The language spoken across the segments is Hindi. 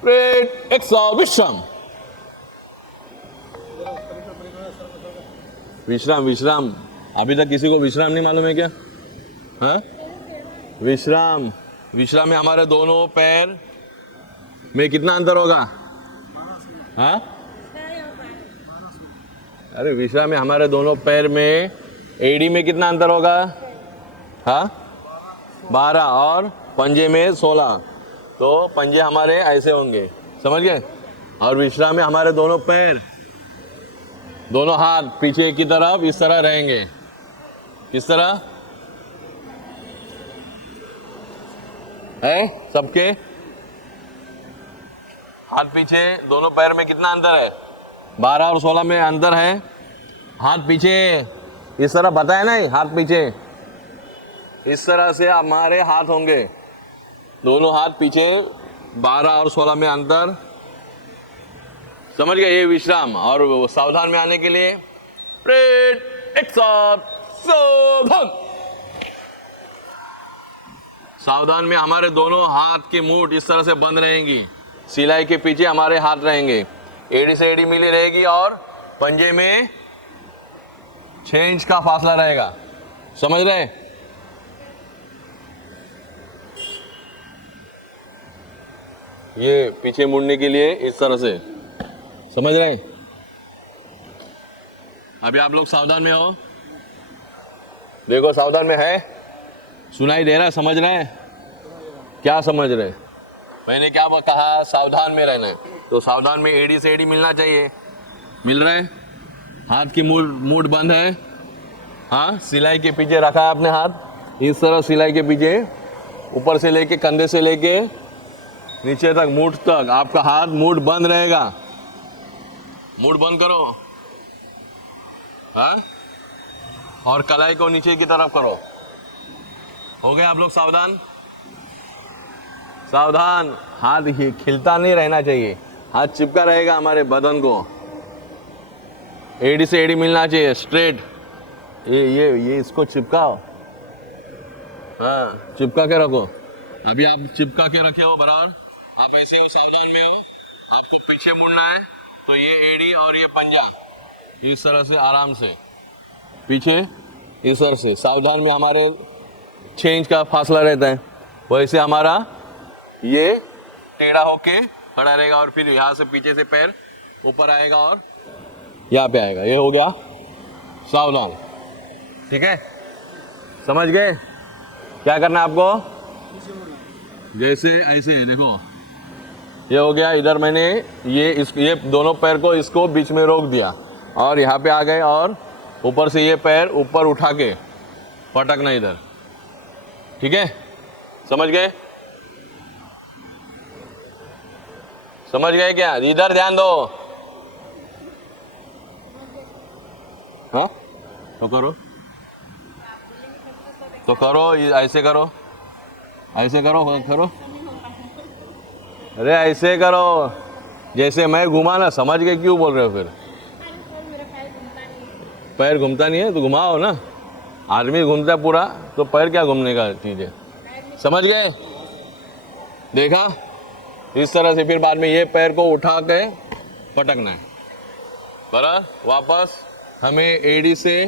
ब्रेक एक्सॉल विश्राम विश्राम विश्राम। अभी तक किसी को विश्राम नहीं मालूम है क्या? हाँ, विश्राम। विश्राम में हमारे दोनों पैर में कितना अंतर होगा? हाँ, अरे विश्राम में हमारे दोनों पैर में एडी में कितना अंतर होगा? हाँ, 12 और पंजे में 16। तो पंजे हमारे ऐसे होंगे, समझ गए? और विश्राम में हमारे दोनों पैर, दोनों हाथ पीछे की तरफ इस तरह रहेंगे। किस तरह है? सबके हाथ पीछे, दोनों पैर में कितना अंतर है? 12 और 16 में अंतर है। हाथ पीछे इस तरह बताया ना, हाथ पीछे इस तरह से हमारे हाथ होंगे, दोनों हाथ पीछे, 12 और 16 में अंतर। समझ गए? ये विश्राम। और सावधान में आने के लिए सावधान। सावधान में हमारे दोनों हाथ की मूठ इस तरह से बंद रहेंगी, सिलाई के पीछे हमारे हाथ रहेंगे, एड़ी से एड़ी मिली रहेगी और पंजे में 6 इंच का फासला रहेगा। समझ रहे? ये पीछे मुड़ने के लिए इस तरह से, समझ रहे? अभी आप लोग सावधान में हो, देखो सावधान में है, सुनाई दे रहा है? समझ रहे हैं? क्या समझ रहे? मैंने क्या कहा? सावधान में रहना है। तो सावधान में एड़ी से एड़ी मिलना चाहिए। मिल रहा है? हाथ की मूठ बंद है। हाँ, सिलाई के पीछे रखा है आपने हाथ इस तरह, सिलाई के पीछे ऊपर से लेके कंधे से लेके नीचे तक, मूठ तक आपका हाथ मूठ बंद रहेगा। मूठ बंद करो। हाँ, और कलाई को नीचे की तरफ करो। हो गए आप लोग सावधान? सावधान। हाथ ही खिलता नहीं रहना चाहिए, हाथ चिपका रहेगा हमारे बदन को, एड़ी से एड़ी मिलना चाहिए, स्ट्रेट। ये इसको चिपकाओ। हाँ, चिपका के रखो। अभी आप चिपका के रखे हो बराबर, आप ऐसे हो, सावधान में हो। आपको पीछे मुड़ना है तो ये एड़ी और ये पंजा इस तरह से आराम से पीछे, इस तरह से। सावधान में हमारे 6 इंच का फासला रहता है, वैसे हमारा ये टेढ़ा होके खड़ा रहेगा और फिर यहाँ से पीछे से पैर ऊपर आएगा और यहाँ पे आएगा। ये हो गया सावधान। ठीक है, समझ गए? क्या करना है आपको? जैसे ऐसे देखो, ये हो गया। इधर मैंने ये दोनों पैर को इसको बीच में रोक दिया और यहाँ पे आ गए और ऊपर से ये पैर ऊपर उठा के पटकना इधर। ठीक है, समझ गए? समझ गए क्या? इधर ध्यान दो। हाँ, तो करो, तो करो, ऐसे करो, ऐसे करो, करो। अरे ऐसे करो जैसे मैं घुमा ना। समझ गए? क्यों बोल रहे हो फिर? पैर घूमता नहीं है तो घुमाओ ना। आदमी घूमता है पूरा, तो पैर क्या घूमने का चीज है? समझ गए? देखा? इस तरह से फिर बाद में ये पैर को उठा के पटकना है। बराबर, वापस हमें एड़ी से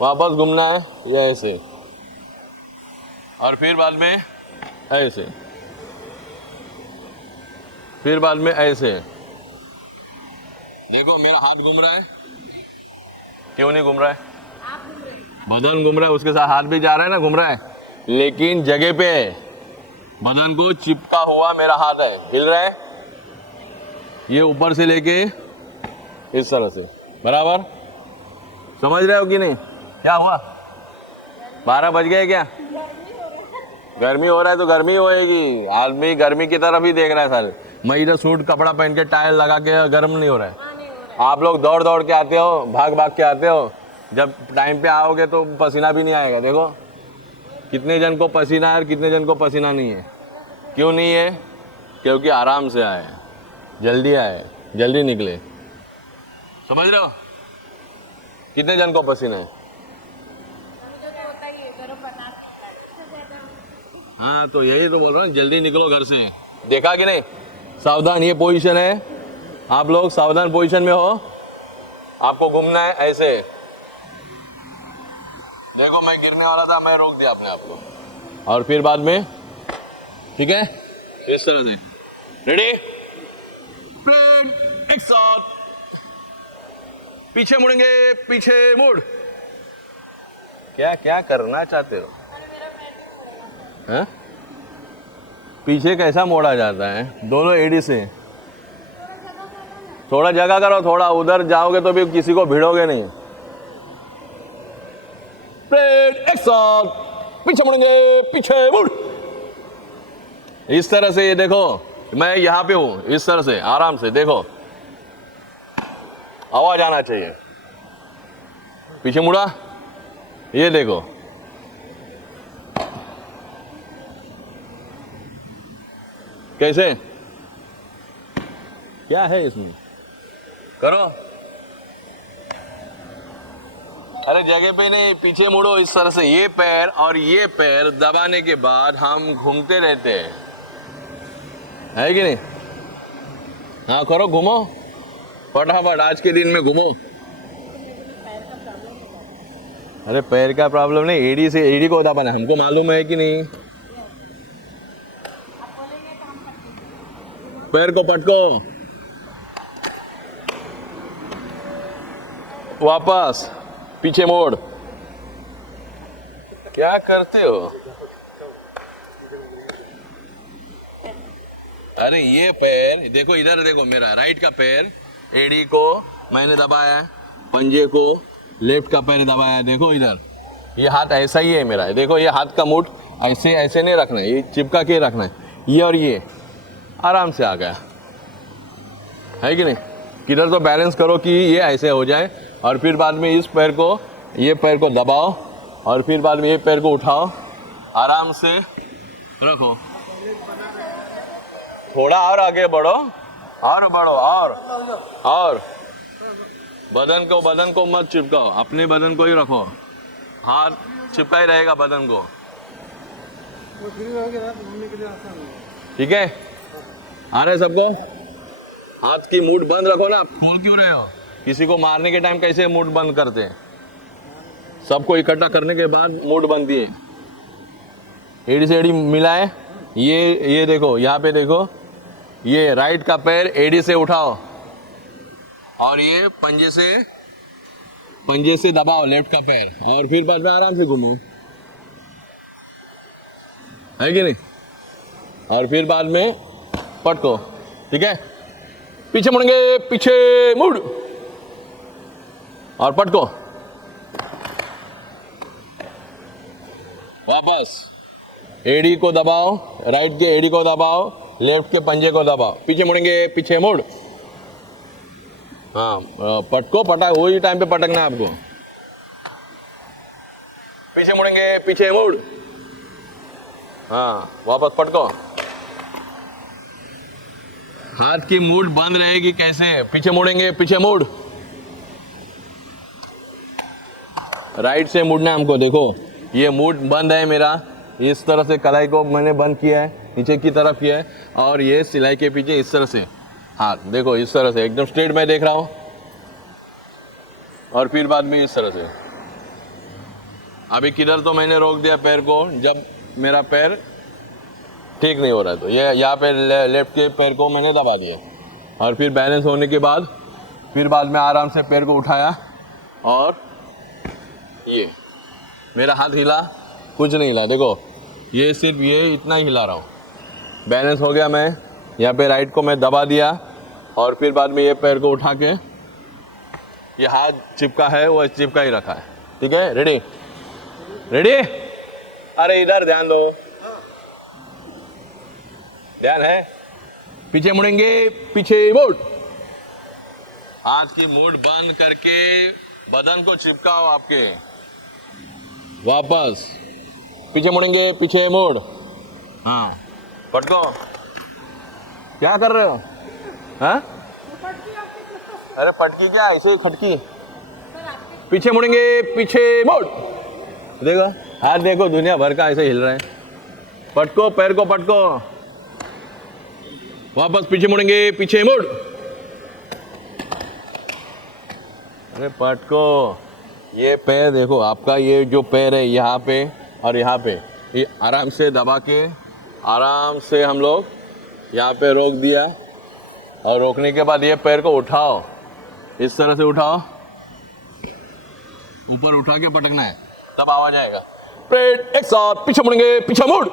वापस घूमना है, ये ऐसे, और फिर बाद में ऐसे, फिर बाद में ऐसे। देखो मेरा हाथ घूम रहा है, क्यों नहीं घूम रहा है? बदन घूम रहा है, उसके साथ हाथ भी जा रहा है ना, घूम रहा है, लेकिन जगह पे बदन को चिपका हुआ मेरा हाथ है, हिल रहा है। ये ऊपर से लेके इस तरह से, बराबर। समझ रहे हो कि नहीं? क्या हुआ? 12 बज गए क्या? गर्मी हो रहा है तो गर्मी होएगी। आदमी गर्मी की तरफ ही देख रहा है सर। मैं इधर सूट कपड़ा पहन के टायर लगा के गर्म नहीं हो रहा है। आप लोग दौड़ दौड़ के आते हो, भाग भाग के आते हो, जब टाइम पे आओगे तो पसीना भी नहीं आएगा। देखो कितने जन को पसीना है और कितने जन को पसीना नहीं है। क्यों नहीं है? क्योंकि आराम से आए, जल्दी आए, जल्दी निकले। समझ रहे हो? कितने जन को पसीना है? हाँ, तो यही तो बोल रहा हूँ, जल्दी निकलो घर से। देखा कि नहीं? सावधान, ये पोजीशन है, आप लोग सावधान पोजीशन में हो, आपको घूमना है ऐसे। देखो मैं गिरने वाला था, मैं रोक दिया अपने आप को, और फिर बाद में, ठीक है, इस तरह से। रेडी, एक साथ पीछे मुड़ेंगे, पीछे मुड़। क्या क्या करना चाहते हो? हाँ? पीछे कैसा मोड़ा जाता है? दोनों एडी से। थोड़ा जगह करो, थोड़ा उधर जाओगे तो भी किसी को भिड़ोगे नहीं। एक साथ पीछे मुड़ेंगे, पीछे मुड़। इस तरह से, ये देखो मैं यहां पे हूं, इस तरह से आराम से देखो, आवाज आना चाहिए। पीछे मुड़ा, ये देखो, कैसे, क्या है इसमें, करो। अरे जगह पे नहीं, पीछे मुड़ो इस तरह से। ये पैर और ये पैर दबाने के बाद हम घूमते रहते हैं, है कि नहीं? हाँ करो, घूमो फटाफट, आज के दिन में घूमो। अरे पैर का प्रॉब्लम नहीं, एडी से, एडी को दबाना हमको मालूम है कि नहीं। पैर को पटको, वापस पीछे मोड़। क्या करते हो? अरे ये पैर देखो, इधर देखो, मेरा राइट का पैर एडी को मैंने दबाया, पंजे को लेफ्ट का पैर दबाया, देखो इधर, ये हाथ ऐसा ही है मेरा, देखो ये हाथ का मुठ ऐसे ऐसे नहीं रखना है, ये चिपका के रखना है, ये और ये आराम से आ गया, है कि नहीं? किधर तो बैलेंस करो कि ये ऐसे हो जाए, और फिर बाद में इस पैर को, ये पैर को दबाओ, और फिर बाद में ये पैर को उठाओ, आराम से रखो। थोड़ा और आगे बढ़ो, और बढ़ो, और बदन को मत चिपकाओ, अपने बदन को ही रखो, हाथ चिपका ही रहेगा बदन को, ठीक है? आ रहे सबको? हाथ की मूठ बंद रखो ना, खोल क्यों रहे हो? किसी को मारने के टाइम कैसे मूठ बंद करते हैं? सबको इकट्ठा करने के बाद मूठ बंद दिए, एड़ी से एड़ी मिलाए। ये देखो, यहाँ पे देखो, ये राइट का पैर एड़ी से उठाओ, और ये पंजे से दबाओ लेफ्ट का पैर, और फिर बाद में आराम से घूमो, है कि नहीं? और फिर बाद में पटको, ठीक है? पीछे मुड़ेंगे, पीछे मुड़, और पटको, वापस एड़ी को दबाओ, राइट के एड़ी को दबाओ, लेफ्ट के पंजे को दबाओ, पीछे मुड़ेंगे, पीछे मुड़। हाँ पटको, पटक, वही टाइम पे पटकना है आपको। पीछे मुड़ेंगे, पीछे मुड़, हाँ वापस पटको। हाथ की मूठ बंद रहेगी कैसे? पीछे मुड़ेंगे, पीछे मुड़, राइट से मुड़ना हमको। देखो ये मूठ बंद है मेरा, इस तरह से कलाई को मैंने बंद किया है, नीचे की तरफ किया है, और ये सिलाई के पीछे इस तरह से हाथ, देखो इस तरह से एकदम स्ट्रेट मैं देख रहा हूँ, और फिर बाद में इस तरह से। अभी किधर तो मैंने रोक दिया पैर को, जब मेरा पैर ठीक नहीं हो रहा है, तो ये यहाँ पे लेफ्ट के पैर को मैंने दबा दिया, और फिर बैलेंस होने के बाद फिर बाद में आराम से पैर को उठाया, और ये मेरा हाथ हिला, कुछ नहीं हिला, देखो ये सिर्फ ये इतना ही हिला रहा हूँ। बैलेंस हो गया, मैं यहाँ पे राइट को मैं दबा दिया, और फिर बाद में ये पैर को उठा के, ये हाथ चिपका है वो चिपका ही रखा है, ठीक है? Ready ready? अरे इधर ध्यान दो, ध्यान है। पीछे मुड़ेंगे, पीछे मुड़, हाथ की मूठ बंद करके बदन को चिपकाओ आपके, वापस पीछे मुड़ेंगे, पीछे मुड़, हाँ पटको। क्या कर रहे हो? हाँ? अरे पटकी क्या, ऐसे ही खटकी। पीछे मुड़ेंगे, पीछे मुड़, देखो हाथ देखो, दुनिया भर का ऐसे हिल रहा है। पटको, पैर को पटको, वापस पीछे मुड़ेंगे, पीछे मुड़। अरे पटको, ये पैर देखो आपका, ये जो पैर है यहाँ पे और यहाँ पे, ये आराम से दबा के आराम से हम लोग यहाँ पे रोक दिया, और रोकने के बाद ये पैर को उठाओ, इस तरह से उठाओ, ऊपर उठा के पटकना है, तब आवाज आएगा। पेट एक साथ, पीछे मुड़ेंगे, पीछे मुड़।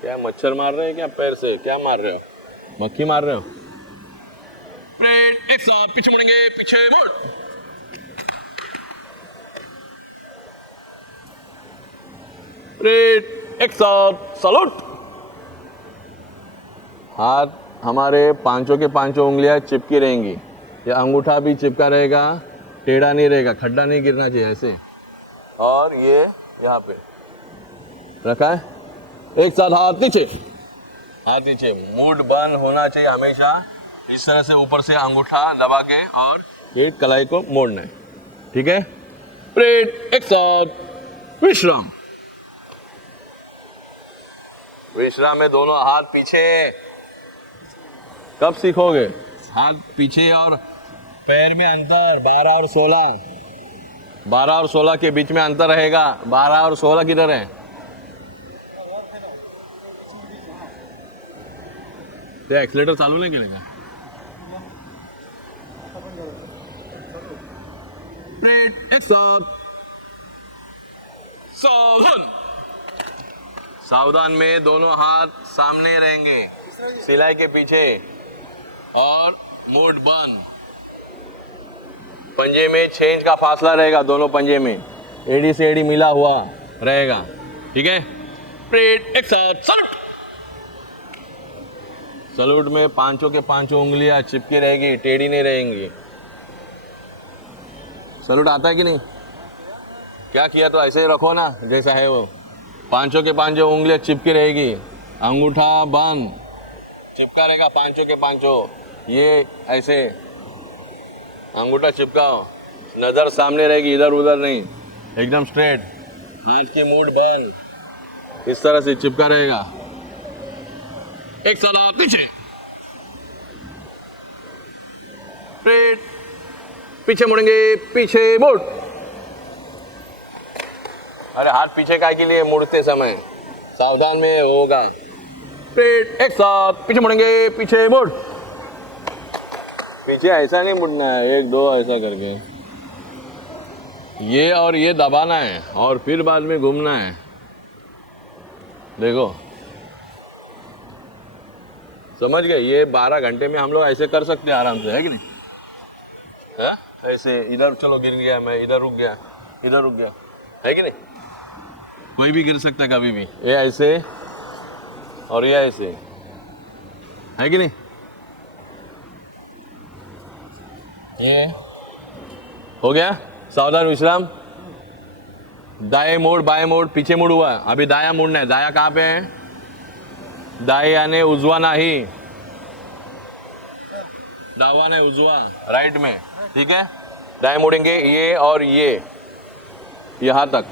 क्या मच्छर मार रहे हैं क्या पैर से? क्या मार रहे हो? मक्खी मार रहे हो? पेट एक साथ, पीछे मुड़ेंगे, पीछे मुड़। पेट एक साथ, सलूट। हाथ हमारे पांचों के पांचों उंगलियां चिपकी रहेंगी, ये अंगूठा भी चिपका रहेगा, टेढ़ा नहीं रहेगा, खड्डा नहीं गिरना चाहिए ऐसे, और ये यहाँ पे रखा है। एक साथ हाथ नीचे, हाथ नीचे, मूड बंद होना चाहिए हमेशा, इस तरह से ऊपर से अंगूठा दबा के और ये कलाई को मोड़ना है, ठीक है। पेट एक साथ, विश्राम। विश्राम में दोनों हाथ पीछे। कब सीखोगे? हाथ पीछे और पैर में अंतर 12 और 16, 12 और 16 के बीच में अंतर रहेगा। 12 और 16 किधर है? क्या एक्सीलेटर चालू नहीं करेगा? एक साथ, सावधान। सावधान में दोनों हाथ सामने रहेंगे, सिलाई के पीछे, और मूड बंद। पंजे में 6 इंच का फासला रहेगा, दोनों पंजे में एड़ी से एड़ी मिला हुआ रहेगा, ठीक है। पेट एक साथ, सलूट। सलूट में पांचों के पांचों उंगलियां चिपकी रहेगी, टेढ़ी नहीं रहेंगी। सलूट आता है कि नहीं? क्या किया तो ऐसे ही रखो ना जैसा है वो, पांचों के पांचों उंगलियां चिपकी रहेगी, अंगूठा बंद चिपका रहेगा, पांचों के पांचों, ये ऐसे अंगूठा चिपकाओ, नजर सामने रहेगी, इधर उधर नहीं, एकदम स्ट्रेट, हाथ की मूड बंद, इस तरह से चिपका रहेगा। एक साथ पीछे, स्ट्रेट, पीछे मुड़ेंगे, पीछे मुड़। अरे हाथ पीछे काय के लिए मुड़ते समय? सावधान में होगा। पेट एक साथ, पीछे मुड़ेंगे, पीछे मुड़। पीछे ऐसा नहीं मुड़ना है, 1 2 ऐसा करके, ये और ये दबाना है, और फिर बाद में घूमना है। देखो, समझ गए? ये 12 घंटे में हम लोग ऐसे कर सकते हैं आराम से, है कि नहीं? है? ऐसे इधर चलो, गिर गया मैं, इधर रुक गया, इधर रुक गया, है कि नहीं? कोई भी गिर सकता है कभी भी, ये ऐसे और ये ऐसे, है कि नहीं? ये हो गया। सावधान, विश्राम। दाएं मोड़, बाएं मोड़, पीछे मुड़ हुआ, अभी दाया मुड़ना है। दाया कहाँ पे है? दाएं यानी उजवा नहीं, डावा नहीं, उजवा, राइट में, ठीक है। दाएं मुड़ेंगे, ये और ये यहाँ तक,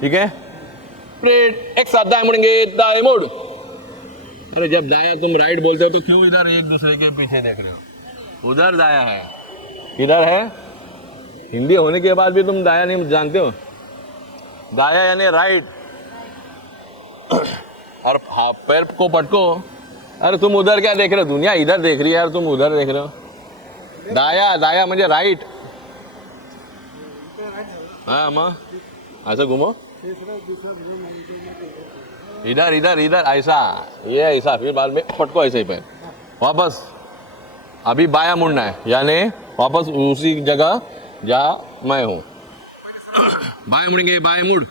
ठीक है। एक साथ दाएं मुड़ेंगे, दाएं मुड़। अरे जब दाया तुम राइट बोलते हो तो क्यों इधर एक दूसरे के पीछे देख रहे हो? उधर दाया है, इधर है। हिंदी होने के बाद भी तुम दाया नहीं जानते हो? दाया यानी राइट, और पैर को पटको। अरे तुम उधर क्या देख रहे हो? दुनिया इधर देख रही है यार, तुम उधर देख रहे हो। दाया, दाया म्हणजे राइट। हाँ माँ, ऐसा घूमो, इधर इधर इधर, ऐसा, ये ऐसा, फिर बाद में पटको ऐसे ही पैर वापस। अभी बाया मुड़ना है, यानी वापस उसी जगह जहाँ मैं हूँ। बाएं मुड़ेंगे, बाएं मुड़।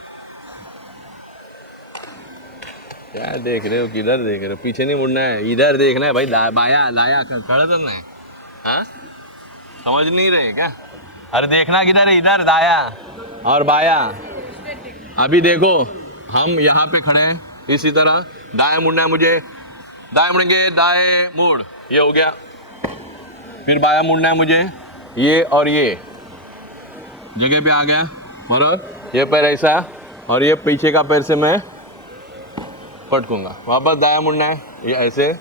क्या देख रहे हो? किधर देख रहे हो? पीछे नहीं मुड़ना है, इधर देखना है भाई। बाया लाया खड़ा करना है। हाँ, समझ नहीं रहे क्या? अरे देखना किधर है? इधर दाया और बाया। अभी देखो, हम यहाँ पे खड़े हैं, इसी तरह दाएं मुड़ना है मुझे। दाएं मुड़ेंगे, दाएं मुड़, ये हो गया। फिर बाया मुड़ना है मुझे, ये और ये जगह पे आ गया बराबर। ये पैर ऐसा, और ये पीछे का पैर से मैं पटकूंगा। वापस दाया मुड़ना है, ये ऐसे,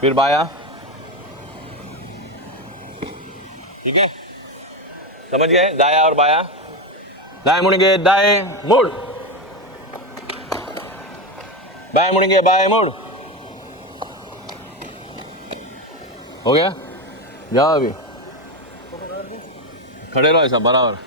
फिर बाया। ठीक है, समझ गए? दाया और बाया, दाएं मुड़ेंगे, दाएं मुड़, बाएं मुड़ेंगे, बाएं मुड़। हो गया? जाओ अभी, खड़े रहो ऐसा बराबर।